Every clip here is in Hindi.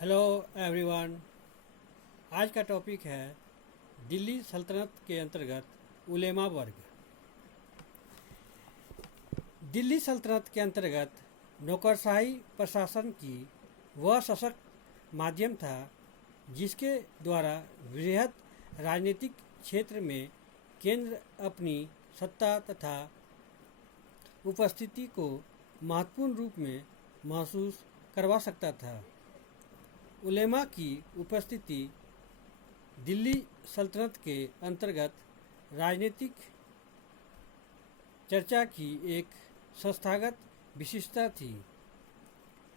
Hello everyone. आज का टॉपिक है दिल्ली सल्तनत के अंतर्गत उलेमा वर्ग। दिल्ली सल्तनत के अंतर्गत नौकरशाही प्रशासन की वह सशक्त माध्यम था जिसके द्वारा वृहद राजनीतिक क्षेत्र में केंद्र अपनी सत्ता तथा उपस्थिति को महत्वपूर्ण रूप में महसूस करवा सकता था। उलेमा की उपस्थिति दिल्ली सल्तनत के अंतर्गत राजनीतिक चर्चा की एक संस्थागत विशिष्टता थी।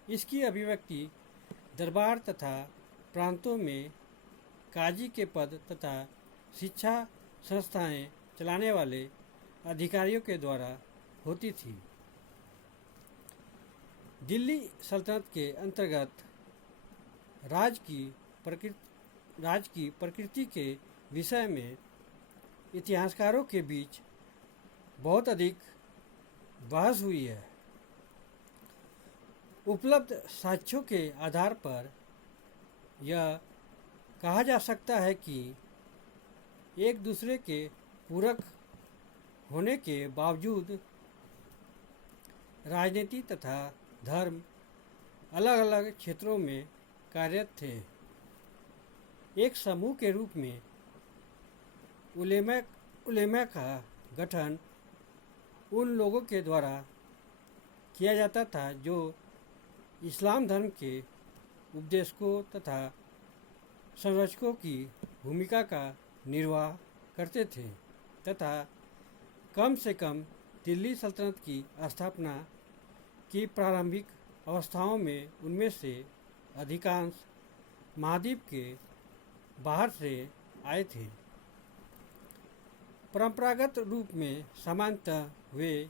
इसकी अभिव्यक्ति दरबार तथा प्रांतों में काजी के पद तथा शिक्षा संस्थाएं चलाने वाले अधिकारियों के द्वारा होती थी। दिल्ली सल्तनत के अंतर्गत राज की प्रकृति के विषय में इतिहासकारों के बीच बहुत अधिक बहस हुई है। उपलब्ध साक्ष्यों के आधार पर यह कहा जा सकता है कि एक दूसरे के पूरक होने के बावजूद राजनीति तथा धर्म अलग अलग क्षेत्रों में कार्यरत थे। एक समूह के रूप में उलेमा का गठन उन लोगों के द्वारा किया जाता था जो इस्लाम धर्म के उपदेशकों तथा संरक्षकों की भूमिका का निर्वाह करते थे तथा कम से कम दिल्ली सल्तनत की स्थापना की प्रारंभिक अवस्थाओं में उनमें से अधिकांश महाद्वीप के बाहर से आए थे। परंपरागत रूप में सामान्यतः वे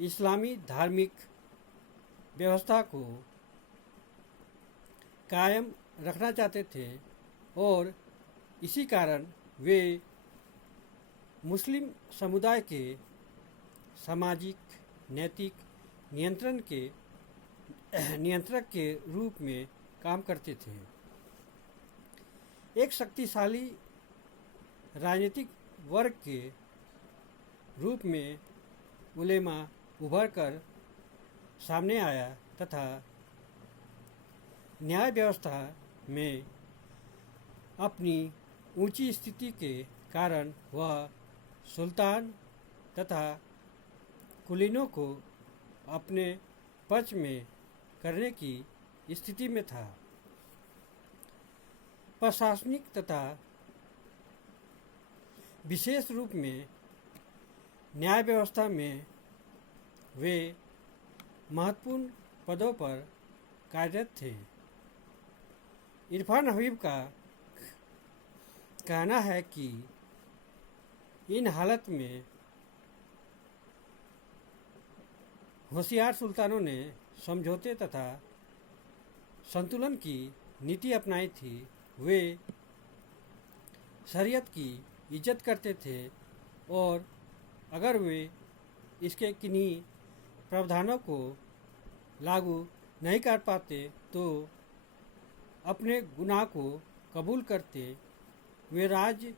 इस्लामी धार्मिक व्यवस्था को कायम रखना चाहते थे और इसी कारण वे मुस्लिम समुदाय के सामाजिक नैतिक नियंत्रक के रूप में काम करते थे। एक शक्तिशाली राजनीतिक वर्ग के रूप में उलेमा उभर कर सामने आया तथा न्याय व्यवस्था में अपनी ऊंची स्थिति के कारण वह सुल्तान तथा कुलीनों को अपने पक्ष में करने की स्थिति में था। प्रशासनिक तथा विशेष रूप में न्याय व्यवस्था में वे महत्वपूर्ण पदों पर कार्यरत थे। इरफान हबीब का कहना है कि इन हालत में होशियार सुल्तानों ने समझौते तथा संतुलन की नीति अपनाई थी। वे शरीयत की इज्जत करते थे और अगर वे इसके किन्हीं प्रावधानों को लागू नहीं कर पाते तो अपने गुनाह को कबूल करते। वे राज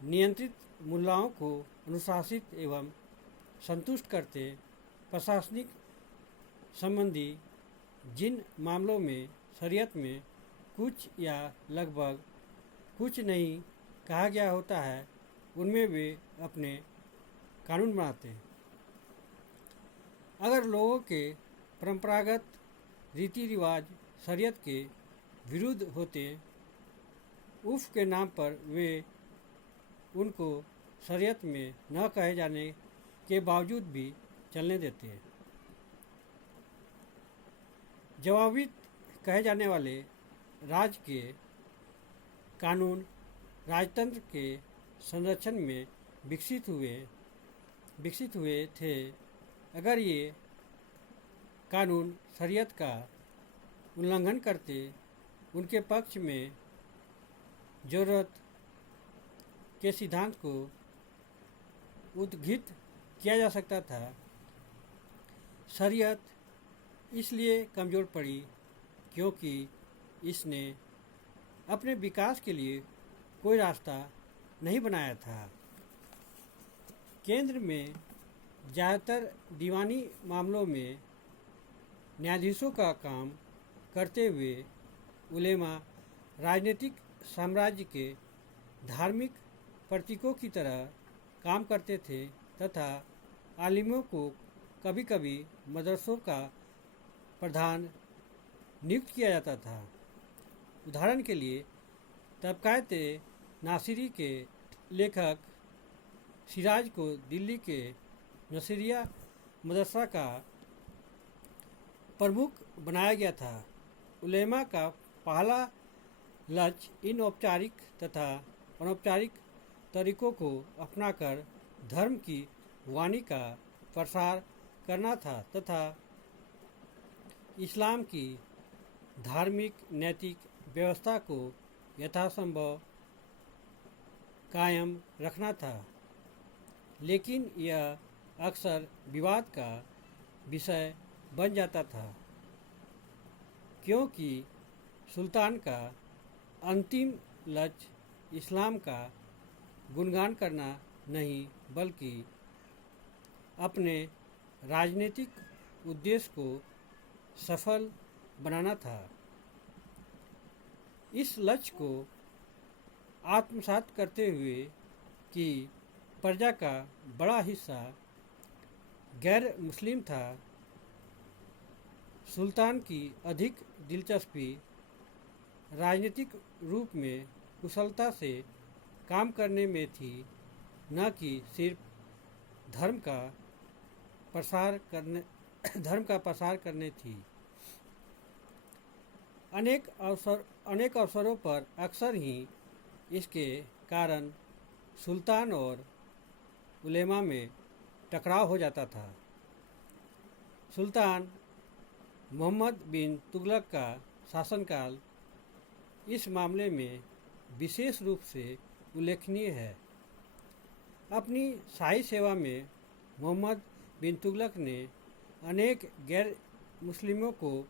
नियंत्रित मुल्लाओं को अनुशासित एवं संतुष्ट करते। प्रशासनिक संबंधी जिन मामलों में शरीयत में कुछ या लगभग कुछ नहीं कहा गया होता है उनमें वे अपने कानून बनाते। अगर लोगों के परंपरागत रीति रिवाज शरीयत के विरुद्ध होते उफ के नाम पर वे उनको शरीयत में न कहे जाने के बावजूद भी चलने देते हैं। जवाबी कहे जाने वाले राज्य के कानून राजतंत्र के संरक्षण में विकसित हुए थे। अगर ये कानून शरीयत का उल्लंघन करते उनके पक्ष में जरूरत के सिद्धांत को उद्घित किया जा सकता था। शरीयत इसलिए कमज़ोर पड़ी क्योंकि इसने अपने विकास के लिए कोई रास्ता नहीं बनाया था। केंद्र में ज़्यादातर दीवानी मामलों में न्यायाधीशों का काम करते हुए उलेमा राजनीतिक साम्राज्य के धार्मिक प्रतीकों की तरह काम करते थे तथा आलिमों को कभी कभी मदरसों का प्रधान नियुक्त किया जाता था। उदाहरण के लिए तबकायत नासिरी के लेखक सिराज को दिल्ली के नसीरिया मदरसा का प्रमुख बनाया गया था। उलेमा का पहला लक्ष्य इन औपचारिक तथा अनौपचारिक तरीकों को अपनाकर धर्म की वाणी का प्रसार करना था तथा इस्लाम की धार्मिक नैतिक व्यवस्था को यथासंभव कायम रखना था। लेकिन यह अक्सर विवाद का विषय बन जाता था क्योंकि सुल्तान का अंतिम लक्ष्य इस्लाम का गुणगान करना नहीं बल्कि अपने राजनीतिक उद्देश्य को सफल बनाना था। इस लक्ष्य को आत्मसात करते हुए कि प्रजा का बड़ा हिस्सा गैर मुस्लिम था, सुल्तान की अधिक दिलचस्पी राजनीतिक रूप में कुशलता से काम करने में थी, न कि सिर्फ धर्म का प्रसार करने थी। अनेक अवसरों पर अक्सर ही इसके कारण सुल्तान और उलेमा में टकराव हो जाता था। सुल्तान मोहम्मद बिन तुगलक का शासनकाल इस मामले में विशेष रूप से उल्लेखनीय है। अपनी शाही सेवा में मोहम्मद बिन तुगलक ने अनेक गैर मुस्लिमों को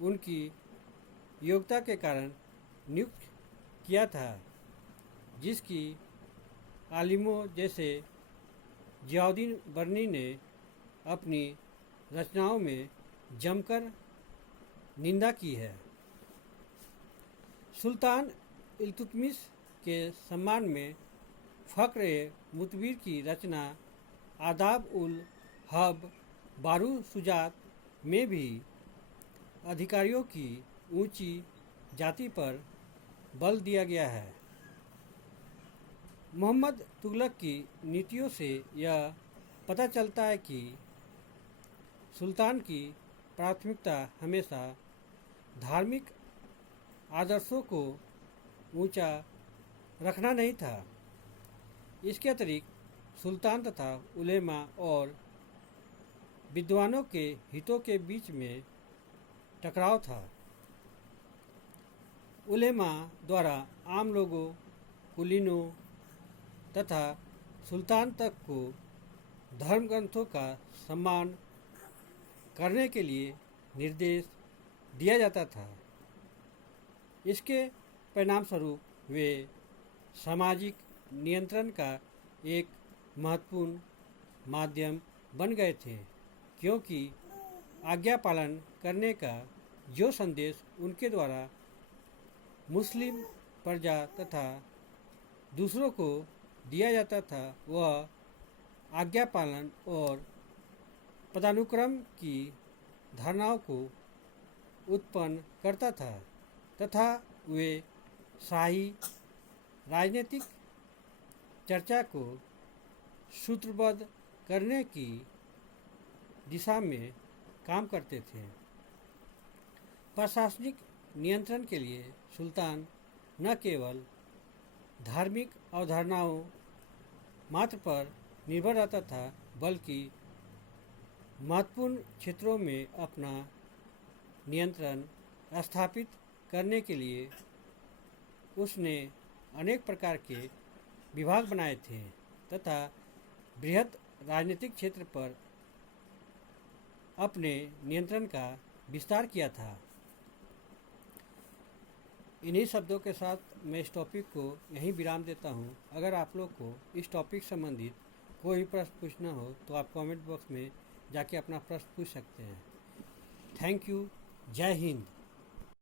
उनकी योग्यता के कारण नियुक्त किया था, जिसकी आलिमों जैसे जियाउद्दीन बर्नी ने अपनी रचनाओं में जमकर निंदा की है। सुल्तान इल्तुतमिश के सम्मान में फ़ख्र मुतबीर की रचना आदाब उल हब बारू सुजात में भी अधिकारियों की ऊंची जाति पर बल दिया गया है। मोहम्मद तुगलक की नीतियों से यह पता चलता है कि सुल्तान की प्राथमिकता हमेशा धार्मिक आदर्शों को ऊंचा रखना नहीं था। इसके अतिरिक्त सुल्तान तथा उलेमा और विद्वानों के हितों के बीच में टकराव था। उलेमा द्वारा आम लोगों, कुलीनों तथा सुल्तान तक को धर्म ग्रंथों का सम्मान करने के लिए निर्देश दिया जाता था। इसके परिणामस्वरूप वे सामाजिक नियंत्रण का एक महत्वपूर्ण माध्यम बन गए थे, क्योंकि आज्ञा पालन करने का जो संदेश उनके द्वारा मुस्लिम प्रजा तथा दूसरों को दिया जाता था, वह आज्ञा पालन और पदानुक्रम की धारणाओं को उत्पन्न करता था तथा वे शाही राजनीतिक चर्चा को सूत्रबद्ध करने की दिशा में काम करते थे। प्रशासनिक नियंत्रण के लिए सुल्तान न केवल धार्मिक अवधारणाओं मात्र पर निर्भर रहता था, बल्कि महत्वपूर्ण क्षेत्रों में अपना नियंत्रण स्थापित करने के लिए उसने अनेक प्रकार के विभाग बनाए थे तथा बृहत राजनीतिक क्षेत्र पर अपने नियंत्रण का विस्तार किया था। इन्हीं शब्दों के साथ मैं इस टॉपिक को यहीं विराम देता हूँ। अगर आप लोग को इस टॉपिक संबंधित कोई प्रश्न पूछना हो तो आप कमेंट बॉक्स में जाके अपना प्रश्न पूछ सकते हैं। Thank you. जय हिंद।